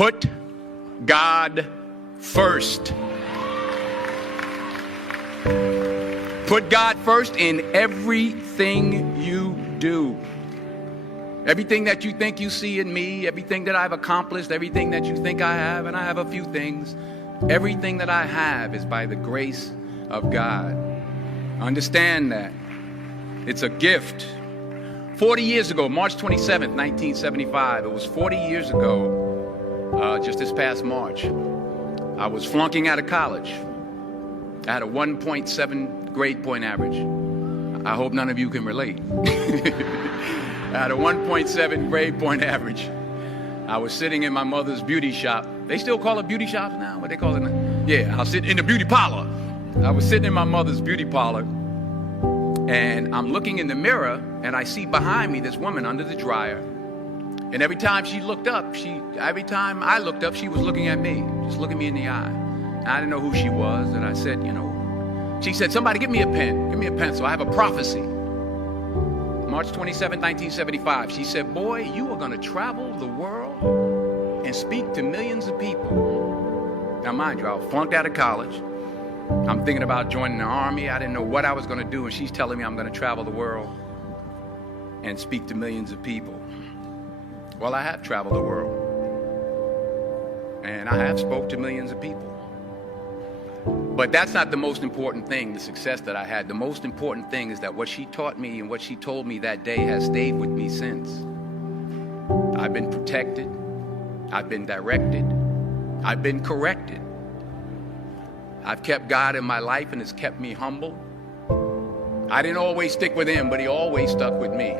Put God first. Put God first in everything you do. Everything that you think you see in me, everything that I've accomplished, everything that you think I have, and I have a few things, everything that I have is by the grace of God. Understand that. It's a gift. 40 years ago, March 27th, 1975, it was 40 years ago, just this past March, I was flunking out of college. I had a 1.7 grade point average. I hope none of you can relate. I had a 1.7 grade point average. I was sitting in my mother's beauty shop. They still call it beauty shops now? What they call it now? Yeah, I was sitting in the beauty parlor. I was sitting in my mother's beauty parlor, and I'm looking in the mirror, and I see behind me this woman under the dryer. And every time she looked up, every time I looked up, she was looking at me, just looking me in the eye. And I didn't know who she was, and I said, she said, somebody give me a pen, give me a pencil, I have a prophecy. March 27, 1975, she said, boy, you are going to travel the world and speak to millions of people. Now, mind you, I was flunked out of college. I'm thinking about joining the army. I didn't know what I was going to do, and she's telling me I'm going to travel the world and speak to millions of people. Well, I have traveled the world, and I have spoke to millions of people. But that's not the most important thing, the success that I had. The most important thing is that what she taught me and what she told me that day has stayed with me since. I've been protected. I've been directed. I've been corrected. I've kept God in my life, and it's kept me humble. I didn't always stick with him, but he always stuck with me.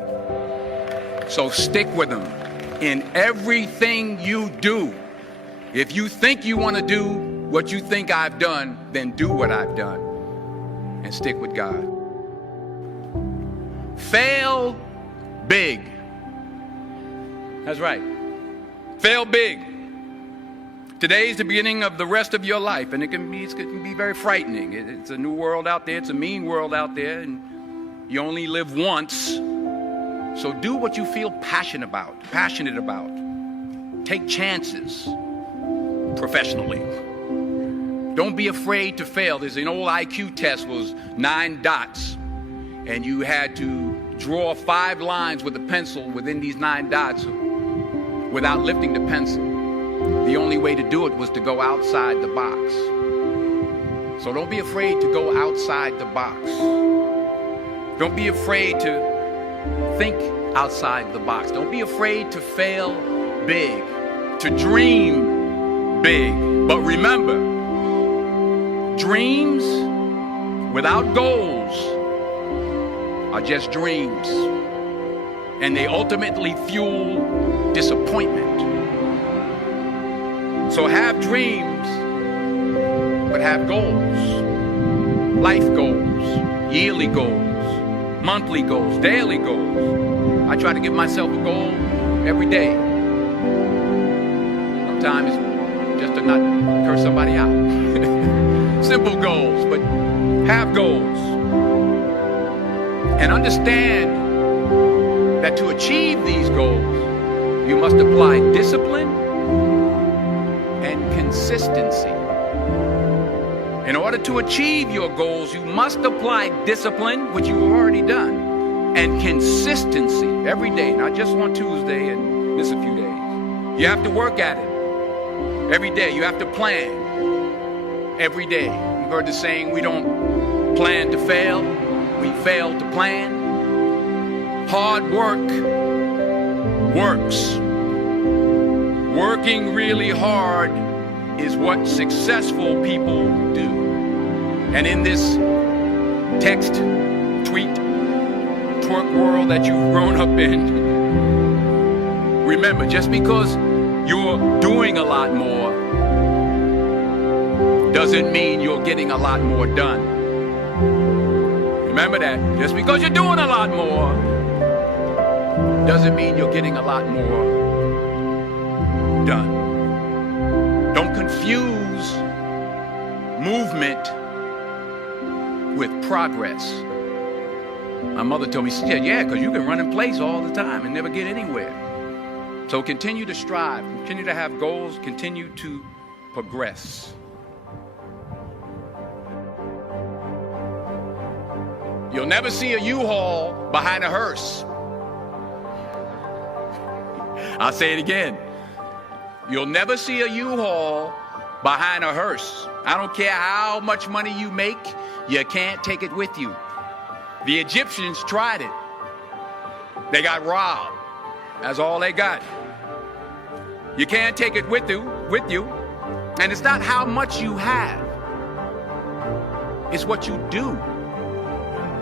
So stick with him in everything you do. If you think you want to do what you think I've done, then do what I've done and stick with God. Fail big. That's right. Fail big. Today is the beginning of the rest of your life, and it can be very frightening. It's a new world out there. It's a mean world out there, and you only live once. So do what you feel passionate about. Take chances professionally. Don't be afraid to fail. There's an old IQ test, was 9 dots, and you had to draw 5 lines with a pencil within these 9 dots without lifting the pencil. The only way to do it was to go outside the box. So don't be afraid to go outside the box. Don't be afraid to think outside the box. Don't be afraid to fail big, to dream big. But remember, dreams without goals are just dreams, and they ultimately fuel disappointment. So have dreams, but have goals. Life goals, yearly goals, monthly goals, daily goals. I try to give myself a goal every day. Sometimes it's just to not curse somebody out. Simple goals, but have goals. And understand that to achieve these goals, you must apply discipline and consistency. In order to achieve your goals, you must apply discipline, which you've already done, and consistency every day, not just on Tuesday and miss a few days. You have to work at it every day. You have to plan every day. You've heard the saying, we don't plan to fail, we fail to plan. Hard work works. Working really hard is what successful people do. And in this text, tweet, twerk world that you've grown up in, remember, just because you're doing a lot more doesn't mean you're getting a lot more done. Remember that. Just because you're doing a lot more doesn't mean you're getting a lot more done. Don't confuse movement with progress. My mother told me, she said, yeah, because you can run in place all the time and never get anywhere. So continue to strive, continue to have goals, continue to progress. You'll never see a U-Haul behind a hearse. I'll say it again. You'll never see a U-Haul behind a hearse. I don't care how much money you make, you can't take it with you. The Egyptians tried it. They got robbed. That's all they got. You can't take it with you. And it's not how much you have. It's what you do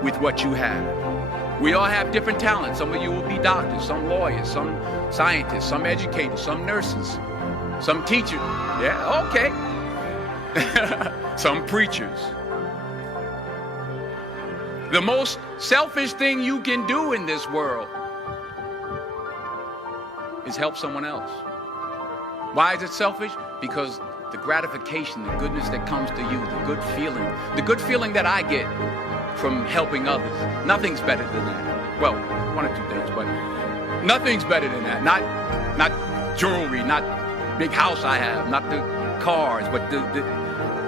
with what you have. We all have different talents. Some of you will be doctors, some lawyers, some scientists, some educators, some nurses, some teachers. Yeah, okay. Some preachers. The most selfish thing you can do in this world is help someone else. Why is it selfish? Because the gratification, the goodness that comes to you, the good feeling that I get from helping others, nothing's better than that. Well, one or two things, but nothing's better than that. Not jewelry, not big house I have, not the cars, but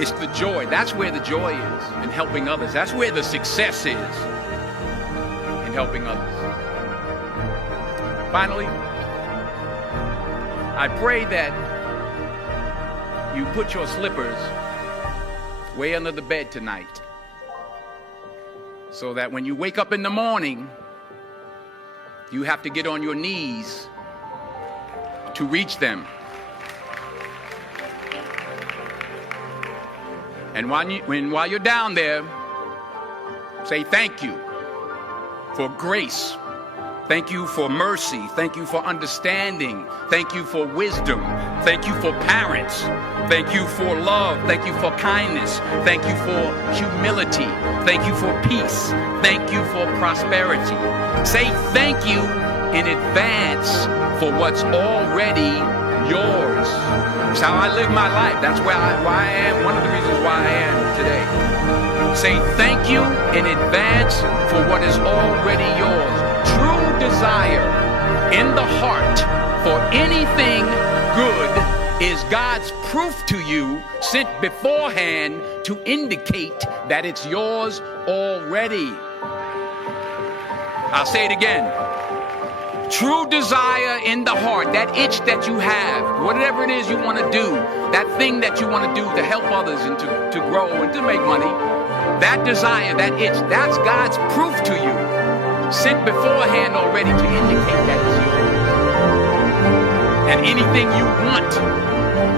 it's the joy. That's where the joy is, in helping others. That's where the success is, in helping others. Finally, I pray that you put your slippers way under the bed tonight, so that when you wake up in the morning, you have to get on your knees to reach them. And while you're down there, say thank you for grace. Thank you for mercy. Thank you for understanding. Thank you for wisdom. Thank you for parents. Thank you for love. Thank you for kindness. Thank you for humility. Thank you for peace. Thank you for prosperity. Say thank you in advance for what's already yours. It's how I live my life. That's why I am. One of the reasons why I am today. Say thank you in advance for what is already yours. True desire in the heart for anything good is God's proof to you, sent beforehand to indicate that it's yours already. I'll say it again. True desire in the heart, that itch that you have, whatever it is you want to do, that thing that you want to do to help others and to grow and to make money, that desire, that itch, that's God's proof to you, sent beforehand already to indicate that it's yours. And anything you want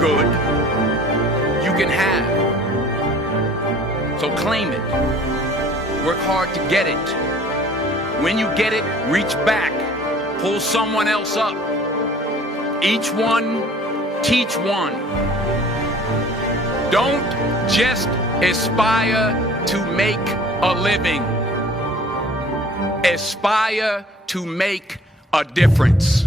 good, you can have. So claim it. Work hard to get it. When you get it, reach back. Pull someone else up. Each one, teach one. Don't just aspire to make a living. Aspire to make a difference.